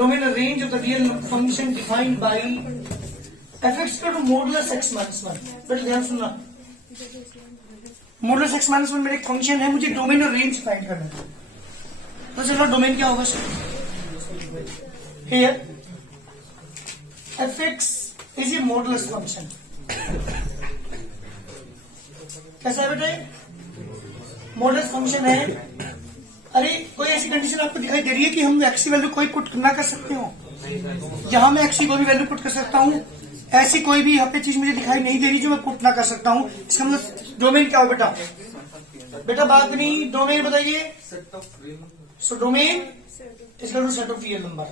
Domain range of the real function defined by f(x) equal to modulus x minus 1। बेटा ध्यान सुनना, modulus x minus 1 मेरा एक function है, मुझे डोमेन और रेंज फाइंड करना है। तो चलो डोमेन क्या होगा here f(x) is a modulus function. कैसा है बेटा? मॉडुलस फंक्शन है। अरे कोई ऐसी कंडीशन आपको दिखाई दे रही है कि हम x की वैल्यू कोई पुट ना कर सकते हो? जहां मैं x की कोई भी वैल्यू पुट कर सकता हूं, ऐसी कोई भी यहाँ पे चीज मुझे दिखाई नहीं दे रही जो मैं पुट ना कर सकता हूं। इसका मतलब डोमेन क्या हो बेटा? बेटा बात नहीं, डोमेन बताइए। So domain is equal to set of real number.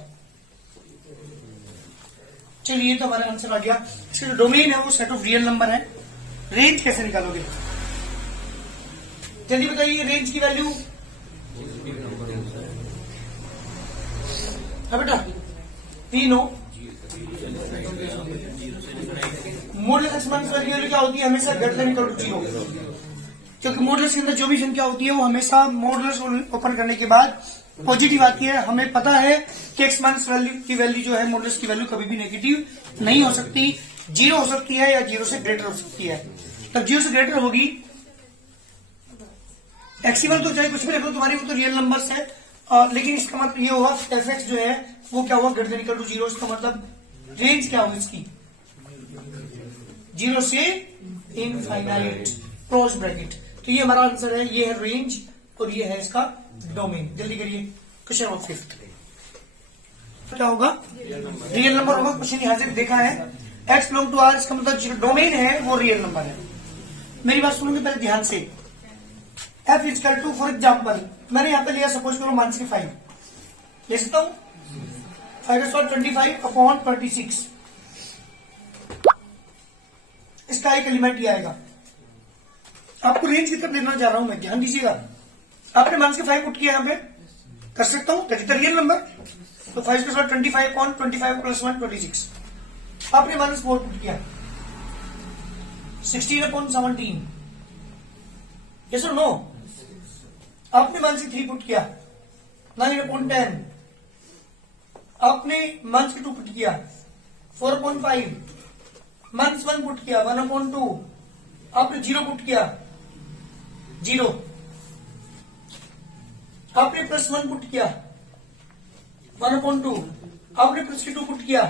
चलिए तो हमारा आंसर आ गया। इसका जो डोमेन है वो सेट ऑफ रियल नंबर है। रेंज कैसे निकालोगे? जल्दी बताइए रेंज की वैल्यू। हाँ बेटा, we know modulus x minus की वैल्यू क्या होती है? हमेशा ग्रेटर देन इक्वल टू 0, क्योंकि मॉडुलस के अंदर जो भी संख्या होती है वो हमेशा मॉडुलस ओपन करने के बाद पॉजिटिव आती है। हमें पता है कि x माइनस वैल्यू की वैल्यू जो है मॉडुलस की वैल्यू कभी भी नेगेटिव नहीं हो सकती, 0 हो सकती है या 0 से ग्रेटर हो सकती है। तब 0 से ग्रेटर होगी एक्सिमल, तो चाहे कुछ भी रखो तुम्हारी, वो तो रियल नंबर्स है। लेकिन इसका मतलब ये हुआ f(x) जो है वो क्या हुआ? Greater than equal to 0। इसका मतलब रेंज क्या होगी इसकी? 0 से इनफाइनाइट क्लोज ब्रैकेट। तो ये हमारा आंसर है, ये है रेंज और ये है इसका डोमेन। जल्दी करिए क्वेश्चन नंबर 5 क्या होगा? रियल नंबर होगा। क्वेश्चन यहां से देखा है x बिलोंग टू r, इसका मतलब जो डोमेन है वो रियल नंबर है। मेरी बात सुनोगे पहले ध्यान से। f equal to, for example मैंने यहाँ पे लिया, सपोज करो माइनस 5 ले सकता हूं, 5/25 अपॉन 26। इसका एक एलिमेंट ही आएगा। आपको रेंज की तरफ लेना चाह रहा हूं मैं, ध्यान दीजिएगा। आपने माइनस 5 पुट किया, यहाँ पे कर सकता हूं, that is the real number. तो 5/25 अपॉन 25 प्लस 1 26। आपने माइनस 4 पुट किया, 16/17। यस और नो? आपने माइनस 3 पुट किया, 9/10। आपने माइनस 2 पुट किया, 4/5। माइनस 1 पुट किया, 1/2। आपने 0 पुट किया, 0। आपने प्लस 1 पुट किया, 1/2। आपने प्लस 2 पुट किया,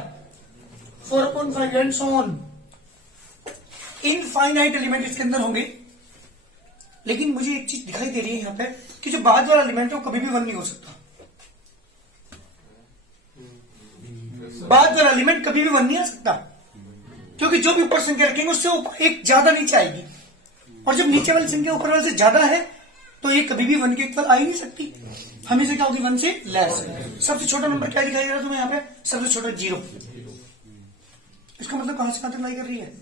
4/5 and so on. Infinite element इसके अंदर होंगे। लेकिन मुझे एक चीज दिखाई दे रही है यहाँ पे कि जो बाद वाला एलिमेंट है वो कभी भी 1 नहीं हो सकता। बाद वाला एलिमेंट कभी भी 1 नहीं आ सकता, क्योंकि जो भी ऊपर संख्या रखेंगे उससे ऊपर एक ज्यादा नीचे आएगी, और जब नीचे वाली संख्या ऊपर वाले से ज्यादा है तो ये कभी भी 1 के इक्वल आ ही नहीं सकती। हमेशा क्या होगी? 1 से लेस। सबसे छोटा नंबर क्या दिखाई दे रहा है तुम्हें यहाँ पे? सबसे छोटा 0। इसका मतलब कहां से कहां तक लाई कर रही है?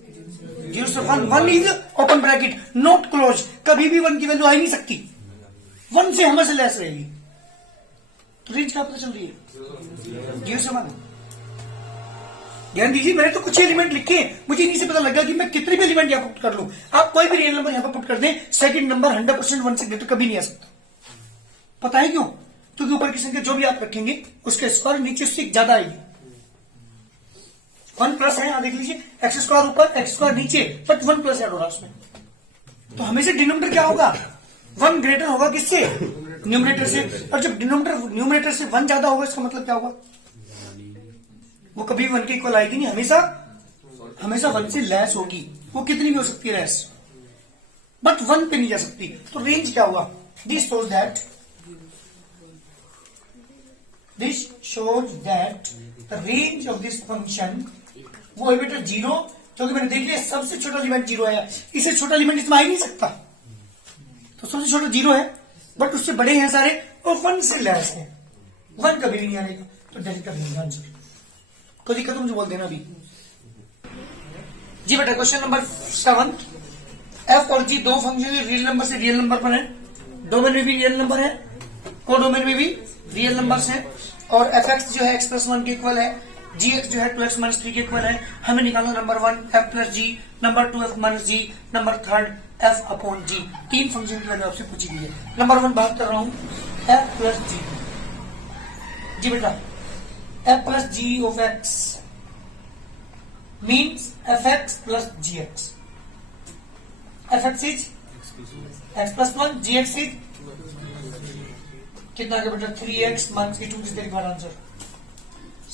0 से 1। 1 is open bracket, not close. कभी भी 1 की वैल्यू आ ही नहीं सकती, 1 से हमेशा लेस रहेगी। तो रेंज क्या पता चल रही है? 0 से 1। ध्यान दीजिए, मैंने तो कुछ एलिमेंट लिखे, मुझे इन्हीं से पता लगा कि मैं कितने भी एलिमेंट यहां पुट कर लूं। आप कोई भी रियल नंबर यहां पर पुट कर दें, सेकंड नंबर 100% 1 से ग्रेटर कभी नहीं आ सकता। पता है क्यों? क्योंकि ऊपर की संख्या जो भी आप रखेंगे उसके स्क्वायर नीचे उससे ज्यादा आएगी। 1 प्लस है, यहां देख लीजिए, एक्स स्क्वायर ऊपर, एक्स स्क्वायर नीचे, बट 1 प्लस ऐड हो रहा है उसमें। तो हमेशा डिनोमिनेटर क्या होगा? 1 ग्रेटर होगा किससे? न्यूमरेटर से। और जब डिनोमिनेटर न्यूमरेटर से 1 ज्यादा होगा, इसका मतलब क्या होगा? वो कभी 1 के इक्वल आएगी नहीं, हमेशा 1 से लेस होगी। वो कितनी भी हो सकती है लेस, बट 1 पे नहीं जा सकती। तो रेंज क्या हुआ? This shows that the range of this function वो है बेटा 0, क्योंकि मैंने देख लिया सबसे छोटा एलिमेंट 0 है, इससे छोटा एलिमेंट इसमें आ ही नहीं सकता। तो सबसे छोटा 0 है, बट उससे बड़े हैं सारे, और 1 से लेस है, 1 कभी भी नहीं आएगा। तो डायरेक्ट कर देंगे आंसर। कोई दिक्कत मुझे बोल देना अभी जी। बेटा क्वेश्चन नंबर 7, f और g दो फंक्शन रियल नंबर से रियल नंबर पर है, डोमेन में भी रियल नंबर है, को डोमेन में भी रियल नंबर्स है, और f(x) जो है x+1 के इक्वल है, gx जो है 2x-3 के इक्वल है। हमें निकालना number 1 f plus g, number 2 f minus g, number 3 f upon g। 3 function की वैल्यू आपसे पूछी गई है। नंबर 1 बात कर रहा हूं f प्लस g। जी बेटा f plus g of x means fx plus gx. fx is x plus 1, gx is कितना के बेटा 3x minus 2 is the correct answer.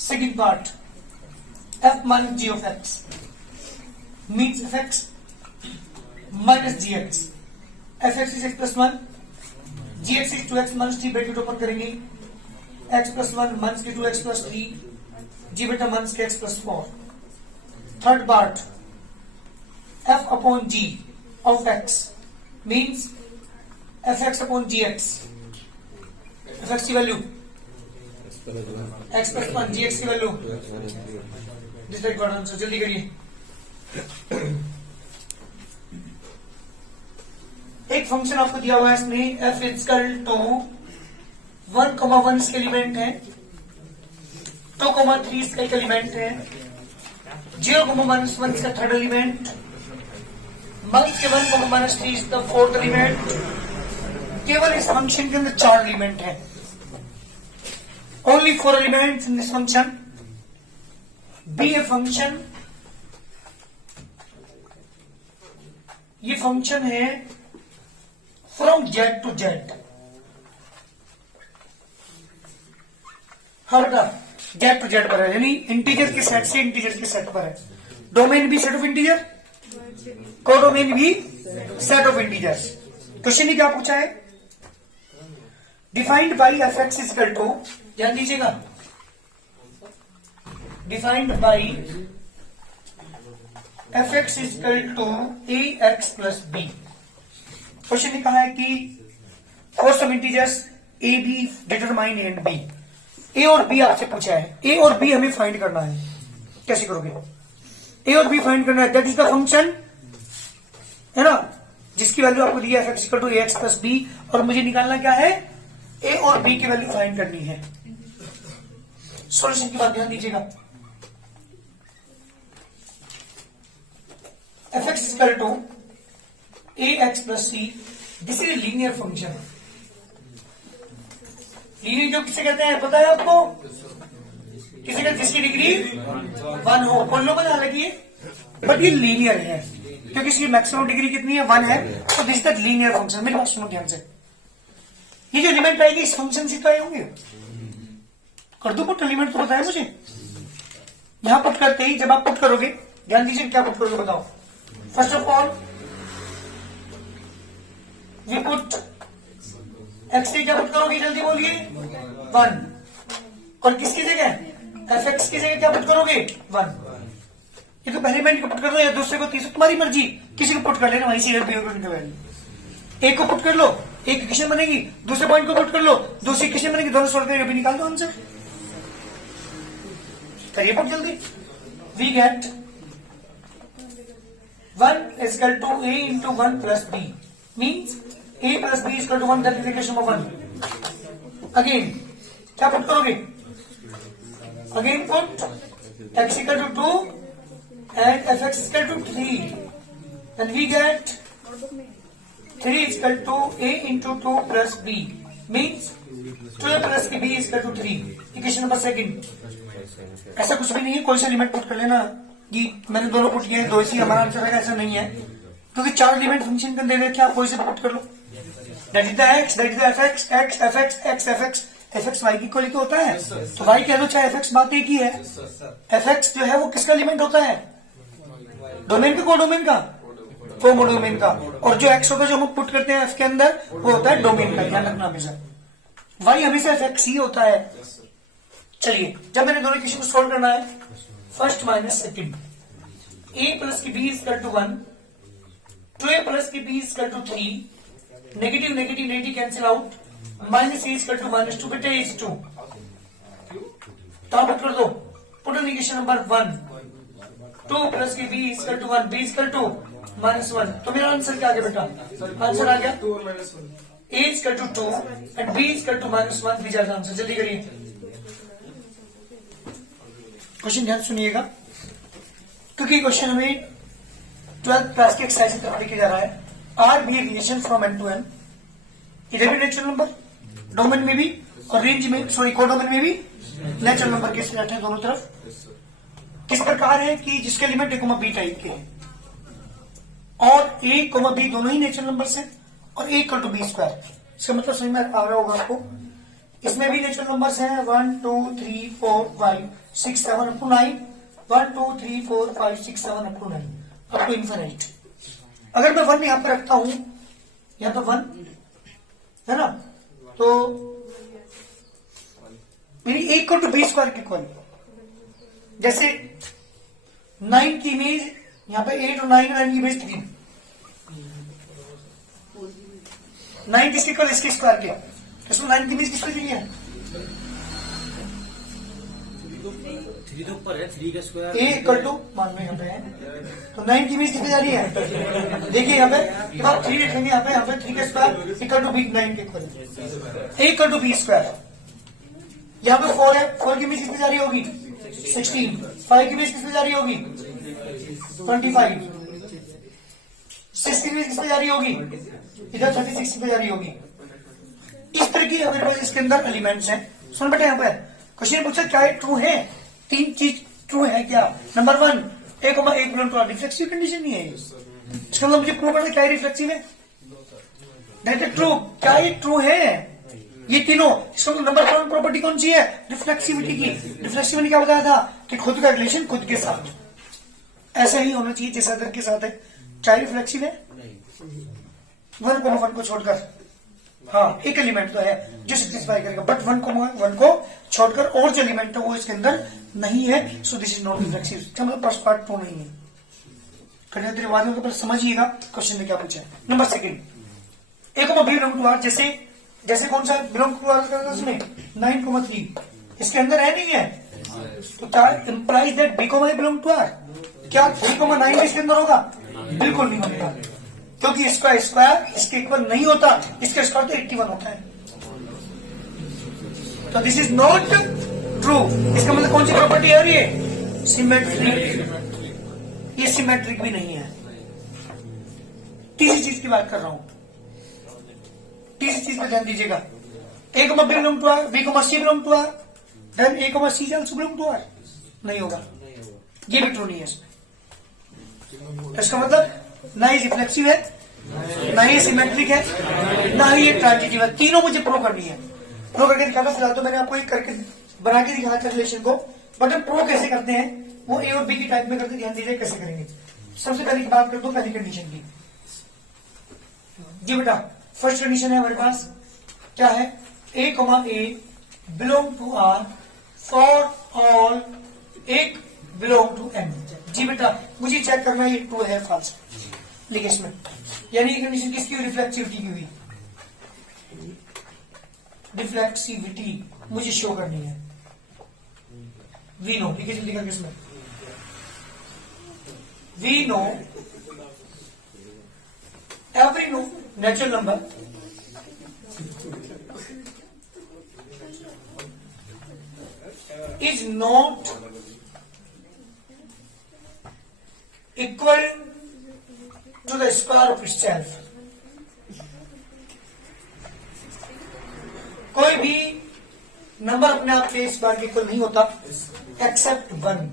Second part, f minus g of x means fx minus gx. fx is x plus 1, gx is 2x minus 3. Bracket open करेंगे, x plus 1 minus 2x plus 3, g बेटा minus x plus 4. Third part, f upon g of x means fx upon gx. fx की value x plus 1, gx की value this right answer. जल्दी करिए. एक function आपको दिया हुआ है, इसमें f इक्वल टू 1,1 इसके एलिमेंट है, 2,3 इसका एक एलिमेंट है, 0,-1 इसका थर्ड एलिमेंट, माइनस के 1,-3 इसका फोर्थ एलिमेंट. केवल इस फंक्शन के अंदर 4 एलिमेंट है. Only 4 elements in this function. Be a function. ये फंक्शन है from z to z. हर का z to z पर है, यानी इंटीजर के सेट से इंटीजर के सेट पर है. डोमेन भी सेट ऑफ इंटीजर, कोडोमेन भी सेट ऑफ इंटीजर्स. क्वेश्चन ही क्या पूछा है? Defined by F x equal to, ध्यान दीजिएगा, defined by F x equal to A x plus B. Question ने कहा है कि course of integers A B determine and B. A और बी आपसे पूछा है, ए और बी हमें फाइंड करना है. कैसे करोगे? ए और बी फाइंड करना है, दैट इज द फंक्शन है ना, जिसकी वैल्यू आपको दी है f x equal to A x plus b. और मुझे निकालना क्या है? ए और बी की वैल्यू फाइंड करनी है. सॉल्यूशन की बात ध्यान दीजिएगा. F x equal to A x plus c, this is a linear function. Linear जो किसे कहते हैं पता है आपको? किसे कहते, जिसकी डिग्री 1 हो. पॉलिनोमियल हालांकि बट ये लीनियर है, क्योंकि इसकी मैक्सिमम डिग्री कितनी है? 1 है. तो this is the linear function. मेरी बात सुनो ध्यान से. ये जो एलिमेंट आएगी इस फंक्शन से तो आए होंगे. कर दो पुट, एलिमेंट तो बताया मुझे. यहां पुट करते ही, जब आप पुट करोगे, ध्यान दीजिए क्या पुट करोगे बताओ. First of all we put x की क्या पुट करोगे, जल्दी बोलिए? 1. और किसकी जगह? एफ एक्स की जगह क्या पुट करोगे? 1. ये तो पहले एलिमेंट को पुट कर दो या दूसरे को, तीसरे, तुम्हारी मर्जी, किसी को पुट कर लेना. वहीं से एक को पुट कर लो, एक इक्वेशन बनेगी. दूसरे पॉइंट को पुट कर लो, दूसरी इक्वेशन बनेगी. दोनों सॉल्व करके भी निकाल दो आंसर. करिए पुट जल्दी. We get 1 is equal to a into 1 plus b means a plus b is equal to 1. That is equation number 1. Again क्या पुट करोगे? Again put x equal to 2 and fx is equal to 3 and we get 3 is equal to a into 2 plus b means 2a plus b is equal to 3. Equation number 2. ऐसा कुछ भी नहीं है, कोई सा element put कर लेना कि मैंने दोनों पुट किए, दो ही हमारा आंसर है, ऐसा नहीं है. क्योंकि 4 एलिमेंट फंक्शन के अंदर क्या, कोई से पुट कर लो. That is the X, that is the F X, X F X, X F X. F X Y की इक्वल तो होता है, तो वाई कह दो चाहे एफ एक्स, बात एक ही है. एफ एक्स जो है वो किसका एलिमेंट होता है? डोमेन का, कोडोमेन का, कोमोडोमेन का. और जो एक्स होता है जो हम पुट करते हैं एफ के अंदर, वो होता है डोमेन का. ध्यान रखना हमेशा. वाई हमेशा एफ एक्स ही होता है. चलिए, जब मैंने दोनों इक्वेशन को सोल्व करना है, first minus second. a plus की b equal to 1, 2a plus की b equal to 3, negative negative negative cancel out, minus a equal to -2, बेटे इज 2. तो पुट कर दो. Put in equation number 1, 2 plus की b equal to 1, b equal to -1. तो मेरा answer क्या आ गया बेटा? आंसर आ गया 2 और -1. a equal to 2 and b equal to -1. भी ज्यादा आंसर. जल्दी करिए. क्वेश्चन ध्यान सुनिएगा, क्योंकि क्वेश्चन हमें 12th क्लास के एक्सरसाइज की तरफ लेके जा रहा है. R be relation from n to n, इधर भी नेचुरल नंबर, डोमेन में भी और रेंज में सॉरी कोडोमेन में भी नेचुरल नंबर के सेट है दोनों तरफ। किस प्रकार है कि जिसके लिमिट a, b टाइप के हैं और a, b दोनों ही नेचुरल नंबर्स हैं और a equal to b square. इसका मतलब समझ में आ रहा होगा आपको। इसमें भी नेचुरल नंबर्स हैं 1 2 3 4 5 6 7 up to 9, 1 2 3 4 5 6 7 up to 9 up to infinite. अगर मैं 1 यहां पर रखता हूं, यहां पर 1 है ना, तो मेरी a equal to b square के इक्वल। जैसे 9 की इमेज यहां पे 8 और 9 की इमेज 3, 9 किसके इक्वल, इसके स्क्वायर के। इसमें 9 की इमेज किसके लिए है, 3 तो ऊपर है, 3 का स्क्वायर a इक्वल टू मान लो यहाँ पे है, तो 9 की इमेज कितनी जा रही है, देखिए यहाँ पे जब आप 3 लिखेंगे यहाँ पे 3 का स्क्वायर इक्वल टू b 9 के equal, a equal to b square. यहाँ पे 4 है, 4 की इमेज कितनी जा रही होगी 16, 5 की इमेज कितनी जा रही होगी 25, 6 की इमेज कितनी जा रही होगी इधर 36 पे जा रही होगी। इस तरह की हमारे पास इसके अंदर एलिमेंट्स हैं। सुन बेटा यहाँ पे क्वेश्चन पूछा क्या है ट्रू है, 3 चीज ट्रू है क्या। Number 1 a, belong to reflexive condition नहीं है ये। इसका मतलब मुझे प्रूव करना क्या रिफ्लेक्सिव है, दैट इज ट्रू। क्या ये ट्रू है ये तीनों। इसका नंबर 1 प्रॉपर्टी कौन सी है, रिफ्लेक्सिविटी की। रिफ्लेक्सिविटी क्या बताया था कि खुद का रिलेशन खुद के साथ ऐसा ही होना चाहिए जैसा अदर के साथ है। क्या रिफ्लेक्सिव है 1 को छोड़कर, हाँ एक एलिमेंट तो है जो सेटिस्फाई करेगा, बट 1 को छोड़कर और जो एलिमेंट है वो इसके अंदर नहीं है, so this is not reflexive. इसका मतलब फर्स्ट पार्ट ट्रू नहीं है। करने तेरे बाद में समझिएगा क्वेश्चन में क्या पूछा है। Number 2 a, b belong to r, जैसे कौन सा बिलोंग टू r उसमें 9,3 इसके अंदर है नहीं है, तो क्या implies that b, a belong to r। क्या 3,9 इसके अंदर होगा, बिल्कुल नहीं होगा, क्योंकि इसका स्क्वायर इसके इक्वल नहीं होता, इसका स्क्वायर तो 81 होता है। तो दिस इज नॉट ट्रू। इसका मतलब कौन सी प्रॉपर्टी है ये, सिमेट्रिक। ये सिमेट्रिक भी नहीं है। तीसरी चीज की बात कर रहा हूं, तीसरी चीज पे ध्यान दीजिएगा। a, b belong to r, b, c belong to r, then a, c also belong to r। नहीं होगा, ये भी ट्रू नहीं है इसमें। इसका मतलब ना ही रिफ्लेक्सिव है, ना ही सिमेट्रिक है, ना ही ये ट्रांजिटिव है। तीनों मुझे प्रूव करनी है। प्रूव करके दिखाना फिलहाल तो मैंने आपको एक करके बना के दिखाया था रिलेशन को, बट हम प्रूव कैसे करते हैं वो ए और बी की टाइप में करके ध्यान दीजिए कैसे करेंगे। सबसे पहले की बात करता हूं पहली कंडीशन की। जी बेटा फर्स्ट कंडीशन है हमारे पास क्या है, a, belong to r for all a belong to m। जी बेटा मुझे चेक करना ये ट्रू है फॉल्स, लिखे इसमें। यानी कंडीशन किसकी हुई, रिफ्लेक्सिविटी की हुई। रिफ्लेक्सिविटी मुझे शो करनी है। वी नो, लिखे जल्दी करके इसमें। We know every no natural number is not equal to the square of itself। कोई भी नंबर अपने आप के स्क्वायर के इक्वल नहीं होता एक्सेप्ट 1।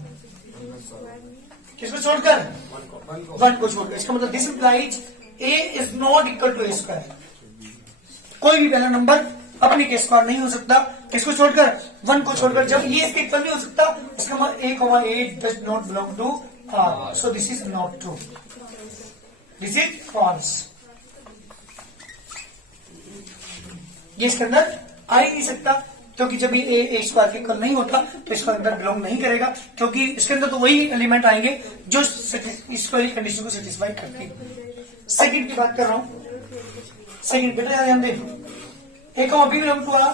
किसको छोड़कर, 1 को छोड़कर। इसका मतलब this implies a is not equal to a square. कोई भी पहला नंबर अपने के स्क्वायर नहीं हो सकता, किसको छोड़कर, 1 को छोड़कर। जब ये इसके इक्वल नहीं हो सकता इसका मतलब a, does not belong to r, so this is not true, this is false. ये इसके अंदर आ ही नहीं सकता, क्योंकि जब ये a स्क्वायर के इक्वल नहीं होता तो इसके अंदर बिलोंग नहीं करेगा, क्योंकि इसके अंदर तो वही एलिमेंट आएंगे जो इस वाली कंडीशन को सेटिस्फाई करते हैं। सेकंड की बात कर रहा हूं। सेकंड बेटा ध्यान दे, a, b belong to r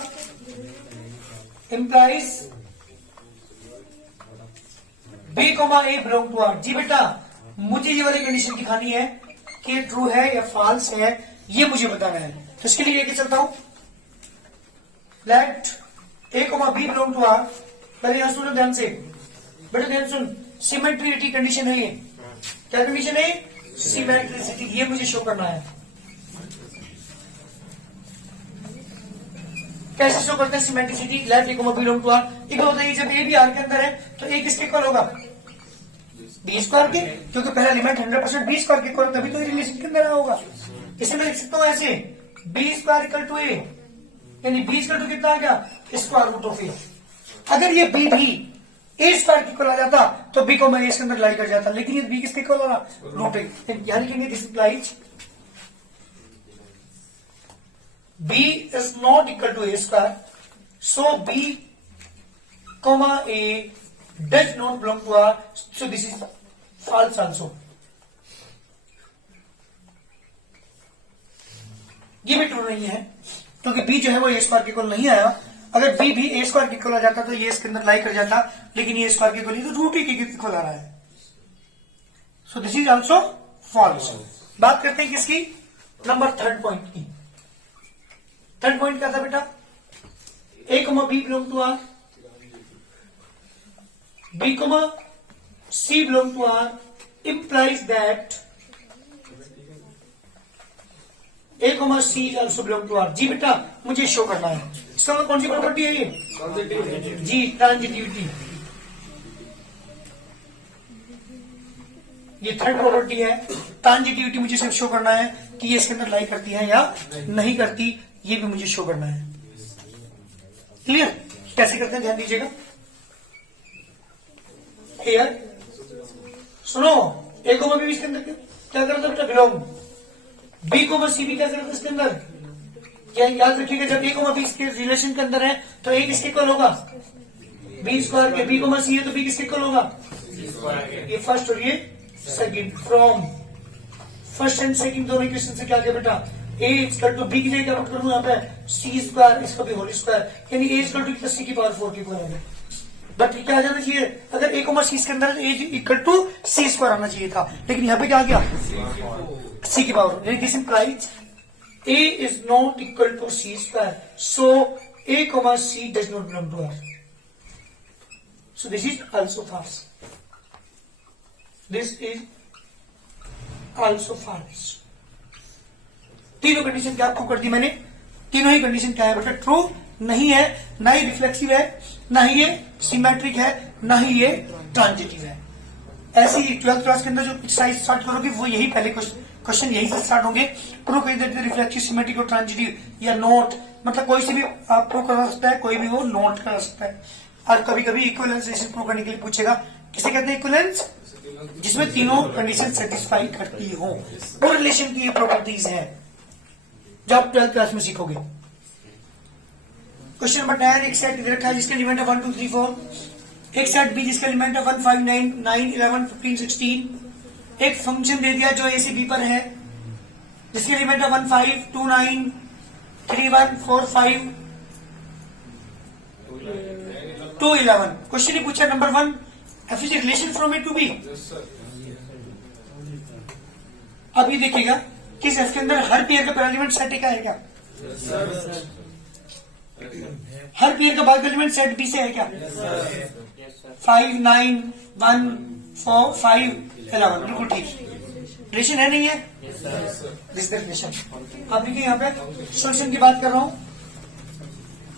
implies b, a belong to r। जी बेटा मुझे ये वाली कंडीशन दिखानी है कि ट्रू है या फॉल्स है, ये मुझे बताना है। तो इसके लिए लेके चलता हूं, let a, b belong to r। पहले यहां सुनो ध्यान से बेटा, ध्यान सुन। सिमेट्रिसिटी कंडीशन है ये। क्या कंडीशन है, सिमेट्रिसिटी। ये मुझे शो करना है। कैसे शो करते हैं symmetricity, let a comma B belong to r. एक बात बताइए, जब ए भी आर के अंदर है तो ए किसके इक्वल होगा? बी स्क्वायर के, क्योंकि पहला एलिमेंट 100% बी स्क्वायर के इक्वल, तभी तो रिलेशन के अंदर होगा। इसे मैं लिख सकता हूं ऐसे, बी स्क्वायर इक्वल टू ए, यानी बी स्क्वायर टू कितना आ गया? स्क्वायर रूट ऑफ ए। अगर ये बी भी ए स्क्वायर के इक्वल आ जाता तो बी को मैं ए के अंदर लाई कर जाता, लेकिन ये बी किसके इक्वल आ रहा? रूट ए। यानी लिखेंगे this implies b is not equal to a square, so b comma a does not belong to R, so this is false also. ये भी ट्रू नहीं है, क्योंकि b जो है वो a स्क्वायर के इक्वल नहीं आया। अगर b भी a स्क्वायर के इक्वल आ जाता तो ये इसके अंदर लाई कर जाता, लेकिन ये स्क्वायर के इक्वल नहीं, तो रूट के इक्वल आ रहा है। So this is also false. बात करते हैं किसकी? नंबर थर्ड पॉइंट की। थर्ड पॉइंट क्या था बेटा? A comma B belong to R, B comma C belong to R implies that A comma C also belong to R. जी बेटा, मुझे शो करना है। इसका मतलब कौन सी प्रॉपर्टी है ये? जी, ट्रांजिटिविटी। ये थर्ड प्रॉपर्टी है, ट्रांजिटिविटी। मुझे सिर्फ शो करना है कि ये इसके अंदर लाई करती है या नहीं करती, ये भी मुझे शो करना है। क्लियर? कैसे करते हैं ध्यान दीजिएगा। क्लियर? सुनो, ए को बी इसके अंदर क्या करता है बेटा? बिलोंग। बी को सी भी क्या करता है इसके अंदर? क्या याद रखिएगा, जब ए को बी इसके रिलेशन के अंदर है तो ए किसके इक्वल होगा? बी स्क्वायर के। बी को सी है तो बी किसके इक्वल होगा? ये फर्स्ट और ये second. From first and second दोनों इक्वेशन से क्या गया बेटा? ए इक्वल टू बी की जगह क्या पुट करूं यहाँ पे? सी स्क्वायर, इसका भी होल स्क्वायर, यानी ए इक्वल टू सी की पावर 4 के इक्वल है। बट क्या आ जाना चाहिए? अगर ए को सी के अंदर ए इक्वल टू सी स्क्वायर आना चाहिए था, लेकिन यहाँ पे क्या आ गया? सी की पावर। यानी this implies A is not equal to C square, so A comma C does not belong to are. So this is also false. This is also false. तीनों कंडीशन क्या आपको कर दी मैंने? तीनों ही कंडीशन क्या है बेटा? ट्रू नहीं है, ना ही रिफ्लेक्सिव है, ना ही ये सिमेट्रिक है, ना ही ये ट्रांजिटिव है। ऐसे ही 12th क्लास के अंदर जो एक्सरसाइज स्टार्ट करोगे वो यही पहले क्वेश्चन यही से स्टार्ट होंगे। प्रूव कर देते रिफ्लेक्सिव, सिमेट्रिक और ट्रांजिटिव, या नोट, मतलब कोई से भी आप प्रूव करा सकता है, कोई भी वो नोट करा सकता है। और कभी कभी इक्विवेलेंस प्रूव करने के लिए पूछेगा। किसे कहते हैं इक्विवेलेंस? जिसमें तीनों कंडीशन सेटिस्फाई करती हो। वो रिलेशन की ये प्रॉपर्टीज है जो आप 12th क्लास में सीखोगे। क्वेश्चन नंबर 9, एक सेट इधर रखा है जिसका एलिमेंट है 1 2 3 4, एक सेट बी जिसका एलिमेंट है 1 5 9 9 11 15 16। एक फंक्शन दे दिया जो ए से बी पर है जिसके एलिमेंट है 1 5 2 9 3 1 4 5 2 11। क्वेश्चन ही पूछा number 1, f is relation from A to b. अब ये देखिएगा किस एफ के अंदर हर पेयर का पहला एलिमेंट सेट ए का है क्या? हर पेयर का बाद एलिमेंट सेट बी से है क्या? 5 9 1 4 5 11, बिल्कुल ठीक। रिलेशन है नहीं है? This relation. अब देखिए यहाँ पे सोल्यूशन की बात कर रहा हूं,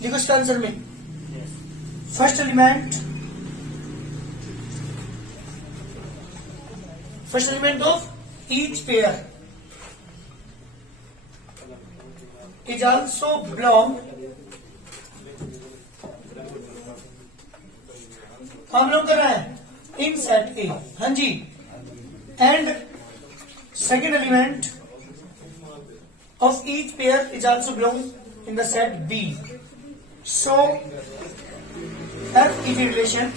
देखो इसका आंसर में first element of each pair is also belong, हम लोग कर रहे हैं इन सेट ए। हाँ जी, and second element of each pair is also belong in the set B. So F is a relation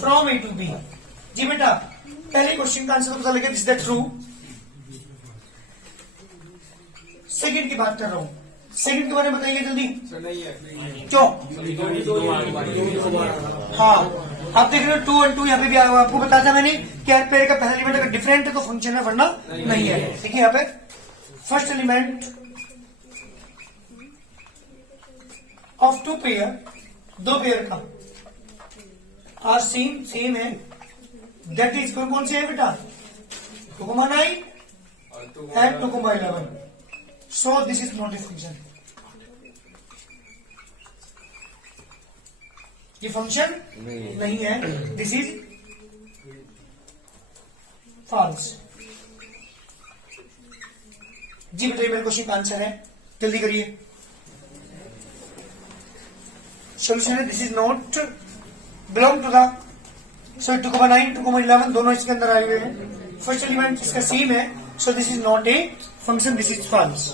from A to B. जी बेटा, पहले क्वेश्चन का आंसर पता लगे, दिस दैट ट्रू। सेकंड की बात कर रहा हूं, सेकंड के बारे में बताइए जल्दी। क्यों? हाँ, आप देख रहे हो 2 और 2 यहाँ पे भी आया हुआ। आपको बताया था मैंने कि हर पेयर का पहला एलिमेंट अगर डिफरेंट है तो फंक्शन है, वरना नहीं है। देखिए यहाँ पे first element of 2 pair, 2 pair का आर सेम है। दैट इज कौन से है बेटा? 2 9 and 2,11. So this is not a function. ये फंक्शन नहीं है. This is false. जी बताइए मेरे क्वेश्चन का आंसर है, जल्दी करिए. सोल्यूशन है this is not belong to the. So 2,9 2,11 दोनों इसके अंदर आए हुए हैं. फर्स्ट एलिमेंट इसका सेम है. So this is not a function, this is false.